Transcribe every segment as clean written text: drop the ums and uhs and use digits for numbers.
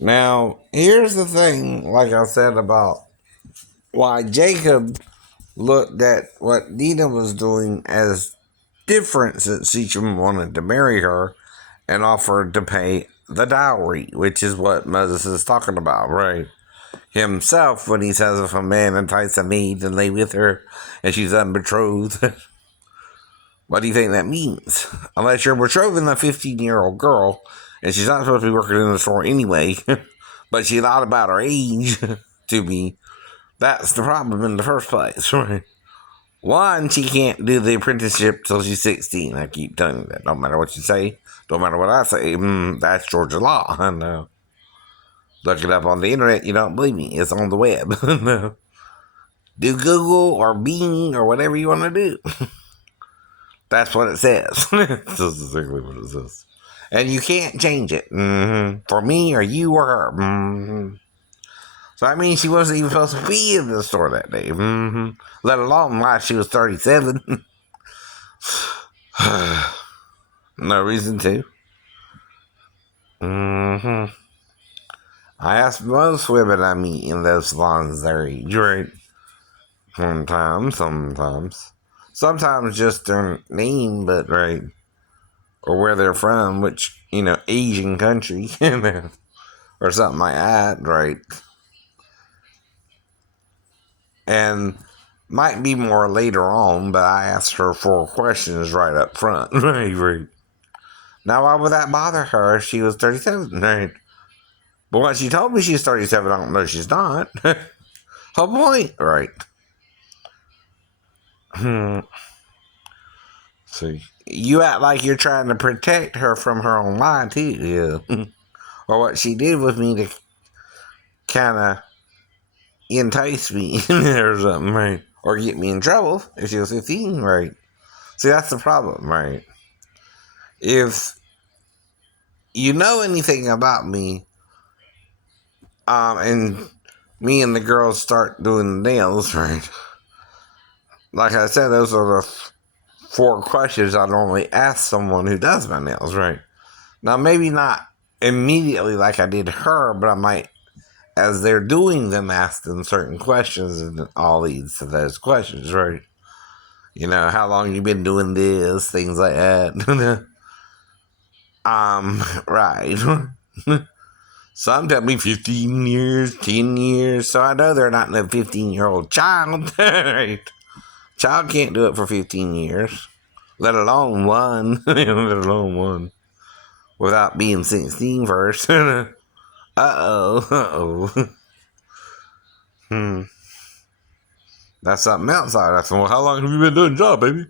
Now, here's the thing, like I said, about why Jacob looked at what Dina was doing as different since Sechum wanted to marry her and offered to pay the dowry, which is what Moses is talking about, right? Himself, when he says if a man entices a maid and lay with her and she's unbetrothed, what do you think that means? Unless you're betrothing a 15-year-old girl and she's not supposed to be working in the store anyway, but she lied about her age to me, that's the problem in the first place, right? One, she can't do the apprenticeship till she's 16. I keep telling you that. Don't matter what you say. Don't matter what I say. That's Georgia law. I know. Look it up on the internet. You don't believe me. It's on the web. Do Google or Bing or whatever you want to do. That's what it says. That's exactly what it says. And you can't change it. For me or you or her. So that means she wasn't even supposed to be in the store that day. Let alone why she was 37. No reason to. I ask most women I meet in those salons their age, right? Sometimes. Sometimes just their name, but right. Or where they're from, which, Asian country, or something like that, right? And might be more later on, but I asked her 4 questions right up front, right? Now, why would that bother her if she was 37, right? But once she told me she's 37, I don't know she's not. Whole point, right? See, you act like you're trying to protect her from her own lie, too, yeah. Or what she did with me to kind of entice me or something, right? Or get me in trouble if she was 15, right? See, that's the problem, right? If you know anything about me, and me and the girls start doing the nails, right? Like I said, those are the 4 questions I normally ask someone who does my nails, right? Now, maybe not immediately like I did her, but I might, as they're doing them, ask them certain questions, and it all leads to those questions, right? How long you been doing this, things like that. Right. Some tell me 15 years, 10 years, so I know they're not no 15-year-old child. Right? Child can't do it for 15 years, let alone one. Let alone one. Without being 16 first. Uh-oh. That's something else. That's, well, how long have you been doing the job, baby?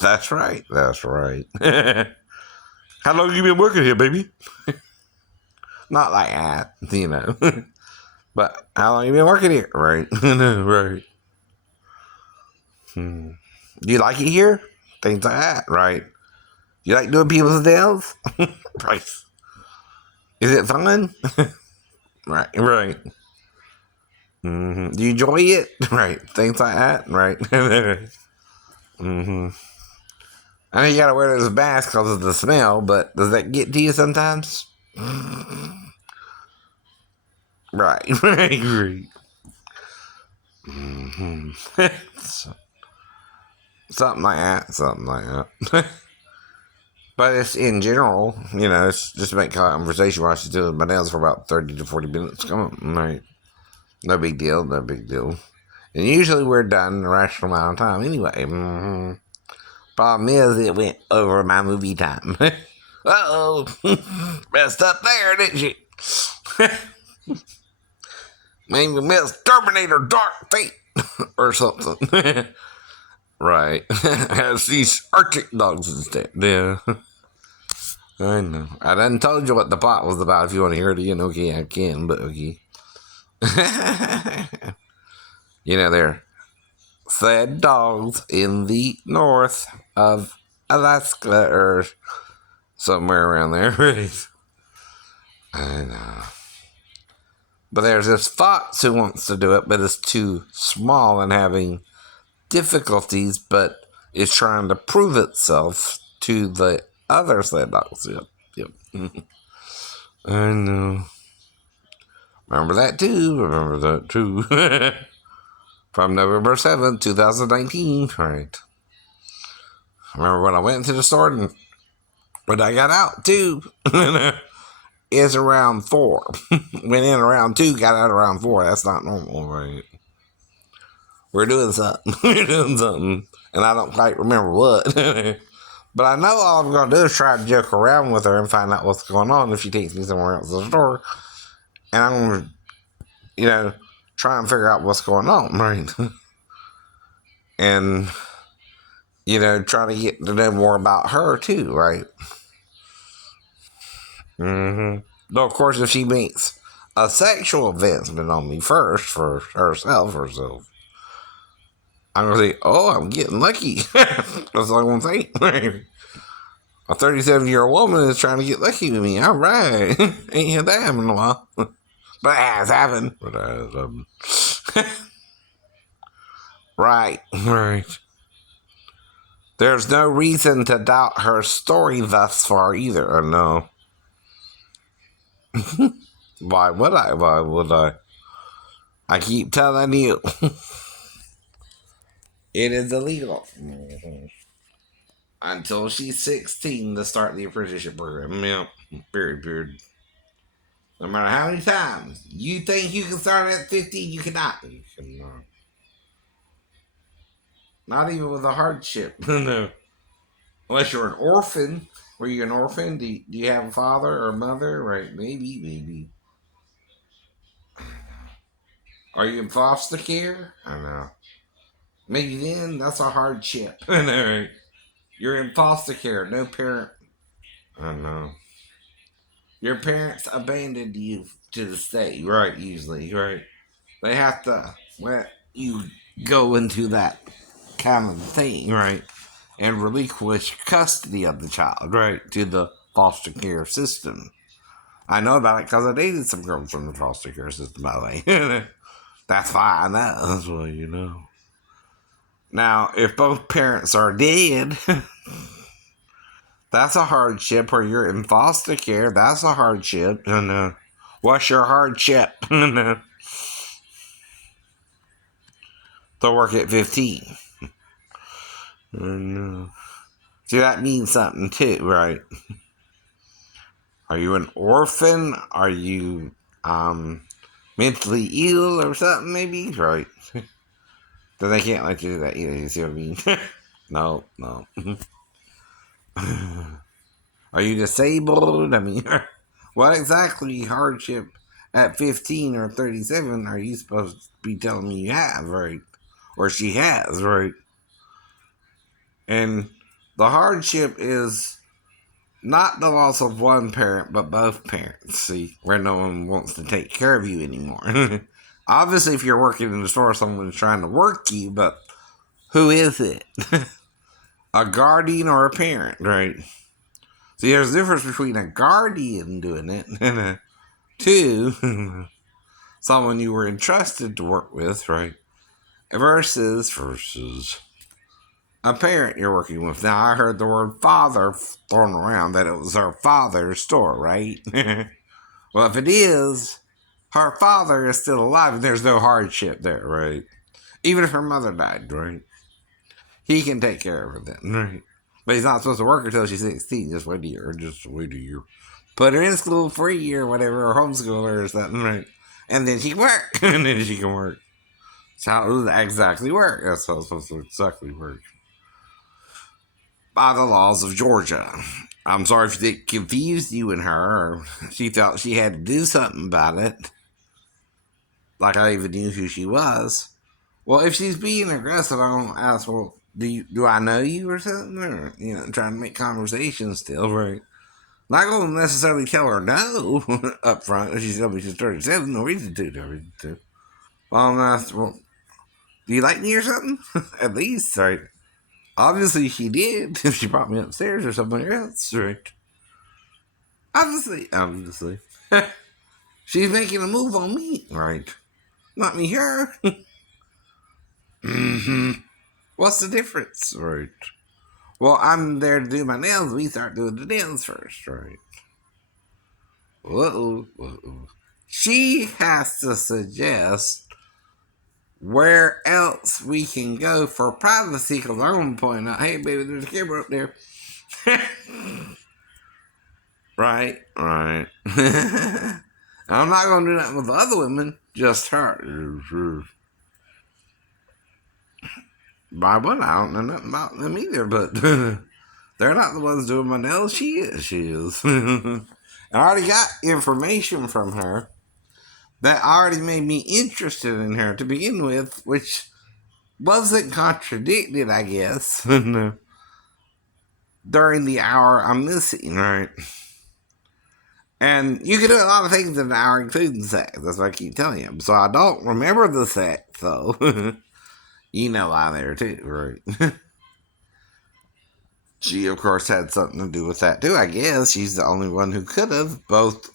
That's right. How long have you been working here, baby? Not like that, But how long have you been working here? Right. Right. Do you like it here? Things like that, right? You like doing people's nails? Right. Is it fun? Right. Do you enjoy it? Right. Things like that, right? I know you gotta wear those masks because of the smell, but does that get to you sometimes? Right. Right. Something like that. But it's in general, it's just to make conversation while she's doing my nails for about 30 to 40 minutes. Come on, right? No big deal. And usually we're done in a rational amount of time anyway. Problem is, it went over my movie time. Uh-oh. Messed up there, didn't you? Maybe missed Terminator Dark Fate or something. Right. Has these Arctic dogs instead. Yeah. I know. I done told you what the plot was about. If you want to hear it again, okay, I can, but okay. They're sled dogs in the north of Alaska or somewhere around there. Right? I know. But there's this fox who wants to do it, but it's too small and having difficulties, but it's trying to prove itself to the other sled dogs. Yep. I know. Remember that too. Remember that too. From November 7th, 2019. Right. Remember when I went into the store and when I got out too. It's around 4. Went in around 2, got out around 4. That's not normal, right? We're doing something. We're doing something. And I don't quite remember what. But I know all I'm going to do is try to joke around with her and find out what's going on if she takes me somewhere else in the store. And I'm going to, try and figure out what's going on, right? And, try to get to know more about her too, right? Mm-hmm. Though, of course, if she makes a sexual advancement on me first for herself, I'm going to say, oh, I'm getting lucky. That's all I'm going to say. A 37-year-old woman is trying to get lucky with me. All right. Ain't had that happen in a while. But it has happened. But it has happened. Right. Right. There's no reason to doubt her story thus far either. No. Why would I? Why would I? I keep telling you. It is illegal. Until she's 16 to start the apprenticeship program. Yep. Period. No matter how many times you think you can start at 15, you cannot. You cannot. Not even with a hardship. No. Unless you're an orphan. Were you an orphan? Do you have a father or mother? Right. Maybe. Are you in foster care? I know. Maybe then that's a hardship. I know, right? You're in foster care. No parent. I know. Your parents abandoned you to the state. Right, usually. Right. They have to let you go into that kind of thing. Right. And relinquish custody of the child. Right. To the foster care system. I know about it because I dated some girls from the foster care system, by the way. That's fine. That's what you know. Now, if both parents are dead, that's a hardship. Or you're in foster care, that's a hardship. And what's your hardship? To work at 15. And, see, that means something too, right? Are you an orphan? Are you mentally ill or something, maybe? Right. Then they can't let you do that either, you see what I mean? No. Are you disabled? I mean, what exactly hardship at 15 or 37 are you supposed to be telling me you have, right? Or she has, right? And the hardship is not the loss of one parent, but both parents, see, where no one wants to take care of you anymore. Obviously, if you're working in the store, someone's trying to work you, but who is it? A guardian or a parent, right? See, there's a difference between a guardian doing it and two, someone you were entrusted to work with, right? Versus a parent you're working with. Now, I heard the word father thrown around that it was her father's store, right? Well, if it is, her father is still alive and there's no hardship there, right? Even if her mother died, right? He can take care of her then, right? But he's not supposed to work until she's 16. Just wait a year. Just wait a year. Put her in school for a year, whatever, or homeschool her or something, right? And then she can work. And then she can work. That's how it does exactly work. That's how it's supposed to exactly work. By the laws of Georgia. I'm sorry if it confused you and her, or she felt she had to do something about it. Like I even knew who she was. Well, if she's being aggressive, I'm gonna ask, well, do I know you or something? Or, trying to make conversation still, right? Not gonna necessarily tell her no up front. If she's telling me she's 37, no reason to. No reason to. Well, I'm gonna ask, well, do you like me or something? At least, right? Obviously, she did. If she brought me upstairs or something else, right? Obviously. She's making a move on me, right? Not me, her. Mm-hmm. What's the difference, right? Well, I'm there to do my nails. We start doing the nails first, right? whoa, whoa. She has to suggest where else we can go for privacy because I'm going to point out, hey, baby, there's a camera up there. Right, right. I'm not going to do that with the other women, just her. Why would I don't know nothing about them either, but they're not the ones doing my nails. She is. She is. And I already got information from her that already made me interested in her to begin with, which wasn't contradicted, I guess, during the hour I'm missing, right? And you can do a lot of things in an hour, including sex. That's what I keep telling you. So I don't remember the sex, though. You know I'm there too, right? She, of course, had something to do with that too, I guess. She's the only one who could have. Both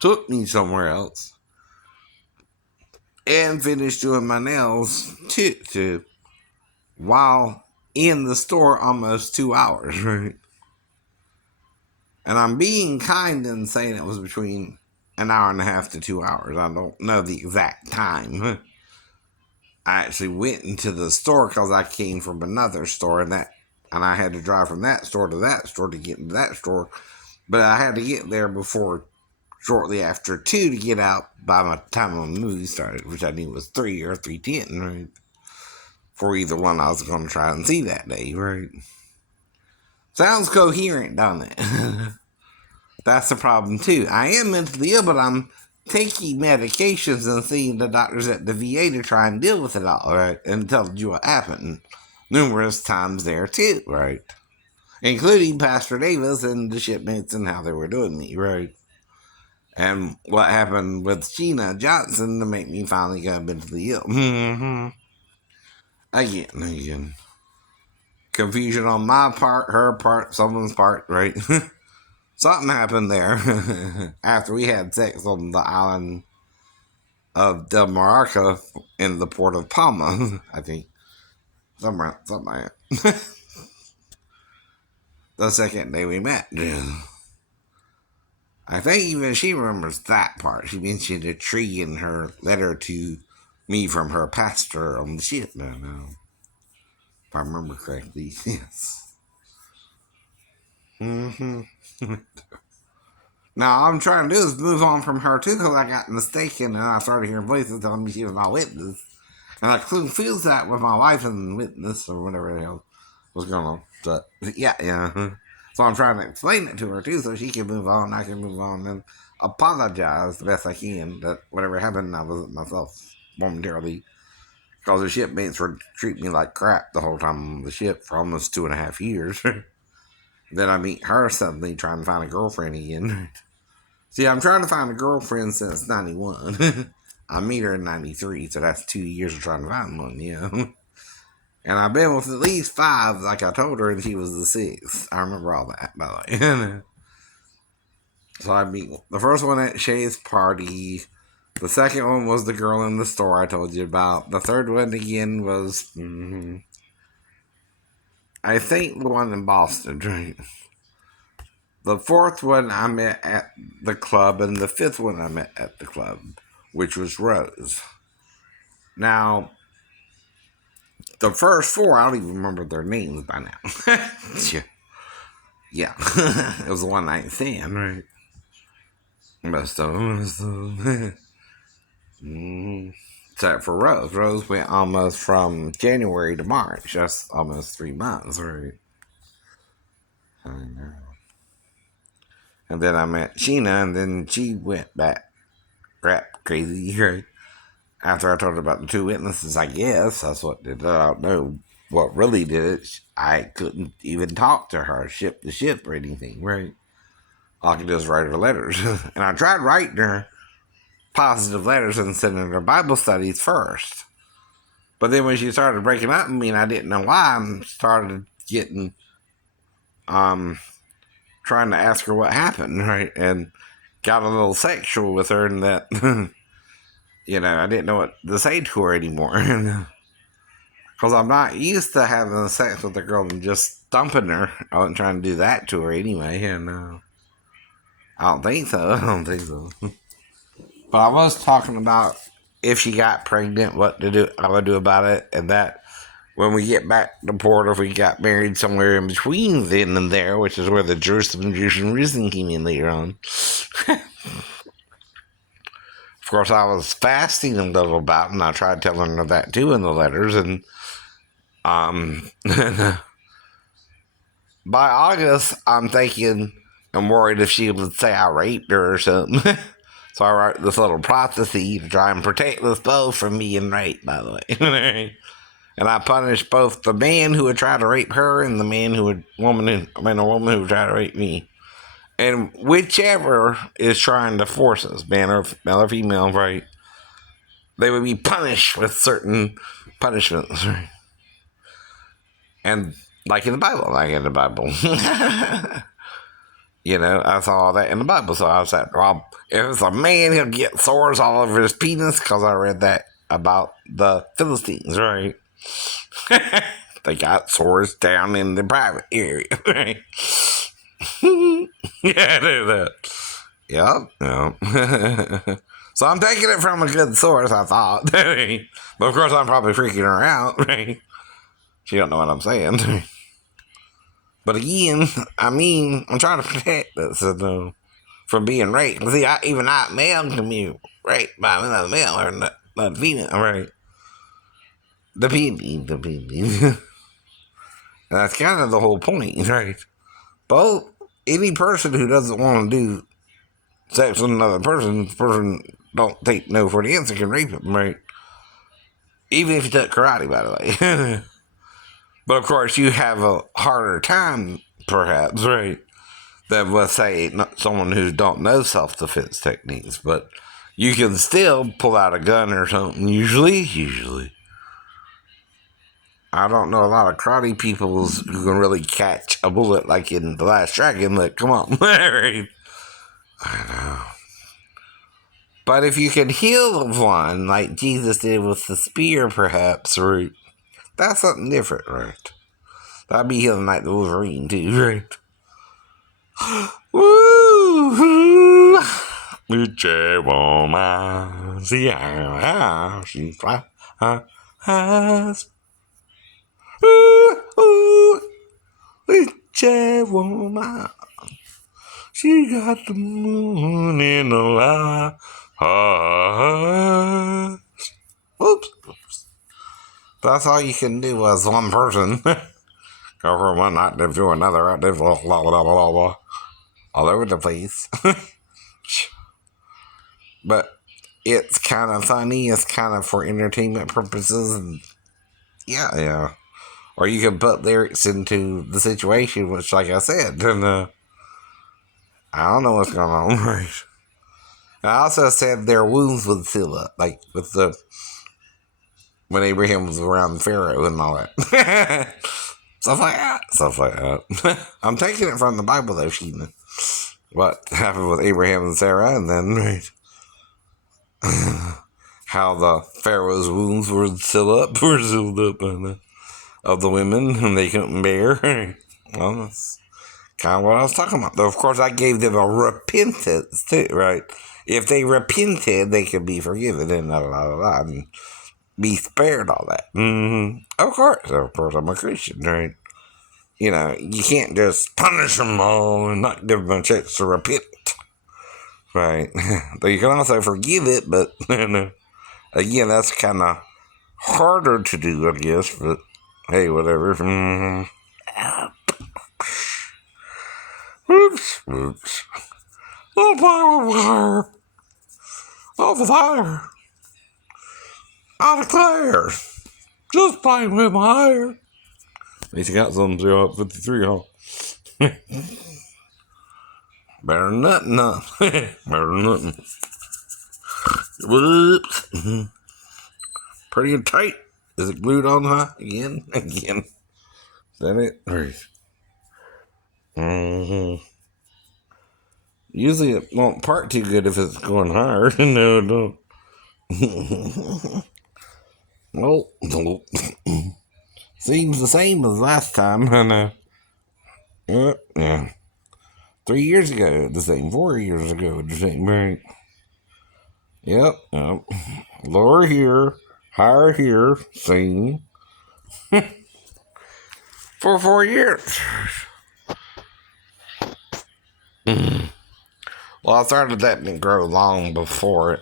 took me somewhere else and finished doing my nails too while in the store almost 2 hours, right? And I'm being kind in saying it was between an hour and a half to 2 hours. I don't know the exact time. I actually went into the store because I came from another store and I had to drive from that store to that store to get into that store. But I had to get there before shortly after 2 to get out by the time the movie started, which I knew was 3 or 3:10, right? For either one I was going to try and see that day, right? Sounds coherent, doesn't it? That's the problem, too. I am mentally ill, but I'm taking medications and seeing the doctors at the VA to try and deal with it all, right? And tell you what happened numerous times there, too, right? Including Pastor Davis and the shipmates and how they were doing me, right? And what happened with Sheena Johnson to make me finally go mentally ill. Again. Confusion on my part, her part, someone's part, right? Something happened there after we had sex on the island of Del Marca in the port of Palma, I think. Something like that. The second day we met. I think even she remembers that part. She mentioned a tree in her letter to me from her pastor on the ship. No. If I remember correctly, yes. Mm-hmm. Now, I'm trying to do is move on from her too because I got mistaken and I started hearing voices telling me she was my witness. And I couldn't feel that with my wife and witness or whatever the hell was going on. But, yeah. So I'm trying to explain it to her too so she can move on, I can move on, and apologize the best I can that whatever happened, I wasn't myself momentarily. Because the shipmates were treating me like crap the whole time on the ship for almost 2.5 years. Then I meet her suddenly trying to find a girlfriend again. See, I'm trying to find a girlfriend since 91. I meet her in 93, so that's 2 years of trying to find one, yeah. And I've been with at least 5, like I told her, and she was the 6th. I remember all that, by the way. So I meet the first one at Shay's party. The second one was the girl in the store I told you about. The third one again was, I think, the one in Boston, right? The fourth one I met at the club, and the fifth one I met at the club, which was Rose. Now, the first 4, I don't even remember their names by now. Yeah. It was a one night stand, right? Most of them. Except for Rose. Rose went almost from January to March. That's almost 3 months, right? I know. And then I met Sheena, and then she went back crap crazy, right? After I told her about the 2 witnesses, I guess that's what did it. I don't know what really did it. I couldn't even talk to her, ship to ship or anything, right? All I could do is write her letters. And I tried writing her positive letters and sending her Bible studies first. But then when she started breaking up with me and I didn't know why, I started getting, trying to ask her what happened, right? And got a little sexual with her and that, I didn't know what to say to her anymore. Because I'm not used to having sex with a girl and just thumping her. I wasn't trying to do that to her anyway, and I I don't think so. I don't think so. But I was talking about if she got pregnant, what to do, I would do about it, and that when we get back to port, if we got married somewhere in between then and there, which is where the Jerusalem reason came in later on. Of course, I was fasting a little about, and I tried telling her that too in the letters, and by August, I'm thinking, I'm worried if she would say I raped her or something. So I wrote this little prophecy to try and protect us both from being raped, by the way. And I punished both the man who would try to rape her and the a woman who would try to rape me. And whichever is trying to force us, male or female, right, they would be punished with certain punishments, right? And like in the Bible. I saw all that in the Bible. So I was like, well, if it's a man, he'll get sores all over his penis, because I read that about the Philistines, right? They got sores down in the private area, right? Yeah, I do that. Yep. So I'm taking it from a good source, I thought. But of course, I'm probably freaking her out, right? She don't know what I'm saying. But again, I'm trying to protect us from being raped. See, even male can be raped by another male or not female, right? The baby. That's kind of the whole point, right? Both, any person who doesn't want to do sex with another person, the person don't take no for the answer, can rape him, right? Even if you took karate, by the way. But of course, you have a harder time, perhaps, right? Than with, say, someone who don't know self-defense techniques. But you can still pull out a gun or something, usually. I don't know a lot of karate people who can really catch a bullet like in The Last Dragon, but come on. I know. But if you can heal one, like Jesus did with the spear, perhaps, right? That's something different, right? That'd be healing like the Wolverine, too, right? Woo! Michele woman, see how she flies. Ooh, Michele woman, she got the moon in her eyes. Oops. That's all you can do as one person. Go from one octave to another octave, blah, blah, blah, blah, blah, all over the place. But it's kind of funny. It's kind of for entertainment purposes. And yeah. Or you can put lyrics into the situation, which, like I said, then I don't know what's going on, right? I also said their wounds would seal up, like with when Abraham was around Pharaoh and all that. Stuff like that. I'm taking it from the Bible, though, Sheena. What happened with Abraham and Sarah, and then, right, how the Pharaoh's wounds were sealed up of the women, and they couldn't bear. Well, that's kind of what I was talking about. Though, of course, I gave them a repentance, too, right? If they repented, they could be forgiven, and be spared all that. Mm-hmm. Of course, I'm a Christian, right? You can't just punish them all and not give them a chance to repent, right? Though you can also forgive it, but again, that's kind of harder to do, I guess. But hey, whatever. Mm-hmm. Oops. I'll play with fire. Over there. I declare. Just playing with my hair. At least you got something 53, huh? Better than nothing, huh? Better than nothing. Whoops. Pretty tight. Is it glued on high? Again? Is that it? Mm-hmm. Usually it won't part too good if it's going higher. No, it don't. Well, seems the same as last time, I know. Yeah. 3 years ago, the same. 4 years ago, the same. Right? Yep. Lower here, higher here, same. For 4 years. Well, I started letting it grow long before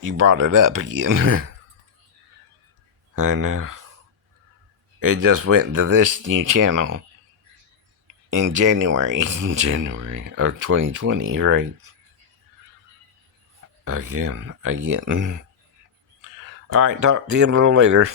you brought it up again. And it just went to this new channel in January. January of 2020, right? Again. All right, talk to you a little later.